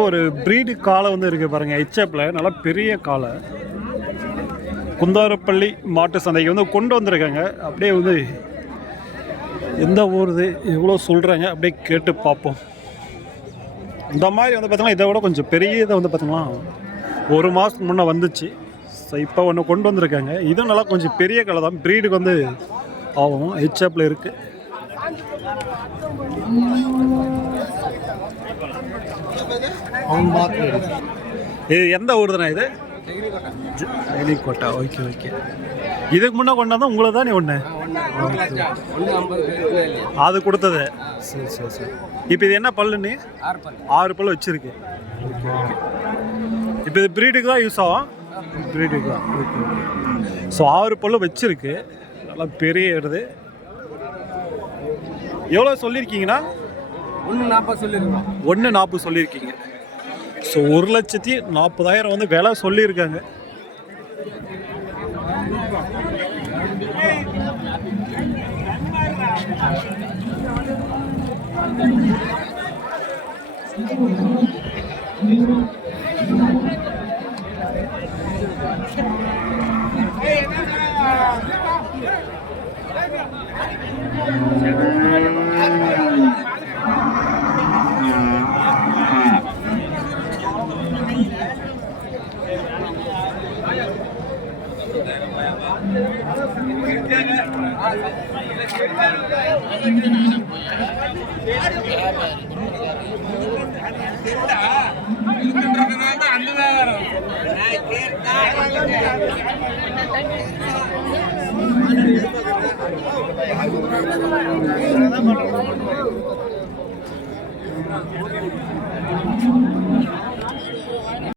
ஒரு பிரீடு காளை வந்து இருக்கு பாருங்க. ஹெச்எப்ல நல்லா பெரிய காளை குந்தாரப்பள்ளி மாட்டு சந்தைக்கு வந்து கொண்டு வந்திருக்காங்க. அப்படியே வந்து எந்த ஊருது எவ்வளோ சொல்கிறாங்க அப்படியே கேட்டு பார்ப்போம். இந்த மாதிரி வந்து பார்த்தீங்கன்னா இதை விட கொஞ்சம் பெரிய இதை வந்து பார்த்தீங்கன்னா ஒரு மாதத்துக்கு முன்னே வந்துச்சு. ஸோ இப்போ ஒன்று கொண்டு வந்திருக்காங்க. இதுவும் நல்லா கொஞ்சம் பெரிய காளை தான். ப்ரீடுக்கு வந்து ஆகும். ஹெச்எப்பில் இருக்குது. இது எந்த ஊர் தானே இது? கோட்டா. Okay okay. இதுக்கு முன்னே கொண்டாந்தா உங்களை தானே ஒன்று அது கொடுத்தது. சரி சரி சரி. இப்போ இது என்ன பல்லுன்னு? 6 பல் வச்சுருக்கு. Okay okay. இப்போ இது ப்ரீடுக்கு தான் யூஸ் ஆகும். ப்ரீடுக்கு தான். Okay okay. ஸோ 6 பல்லு வச்சுருக்கு. நல்லா பெரிய இது. எவ்வளோ சொல்லியிருக்கீங்கன்னா? 140 சொல்லியிருக்கோம். 140 சொல்லியிருக்கீங்க. ஸோ 1,40,000 வந்து விலை சொல்லியிருக்காங்க.